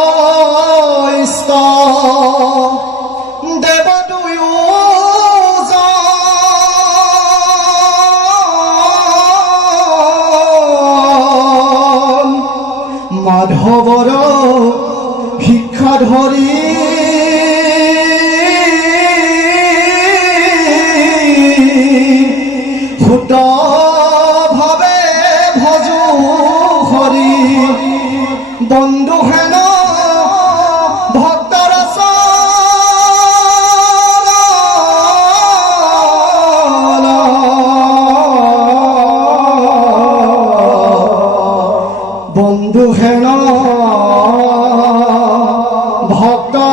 নুৰস্ত দেৱ দুয়োজন মাধৱৰ শিক্ষা ধৰি সুত ভাৱে ভজো হৰি বন্ধু হেন ভক্তৰ বন্ধু হেন ভক্তৰ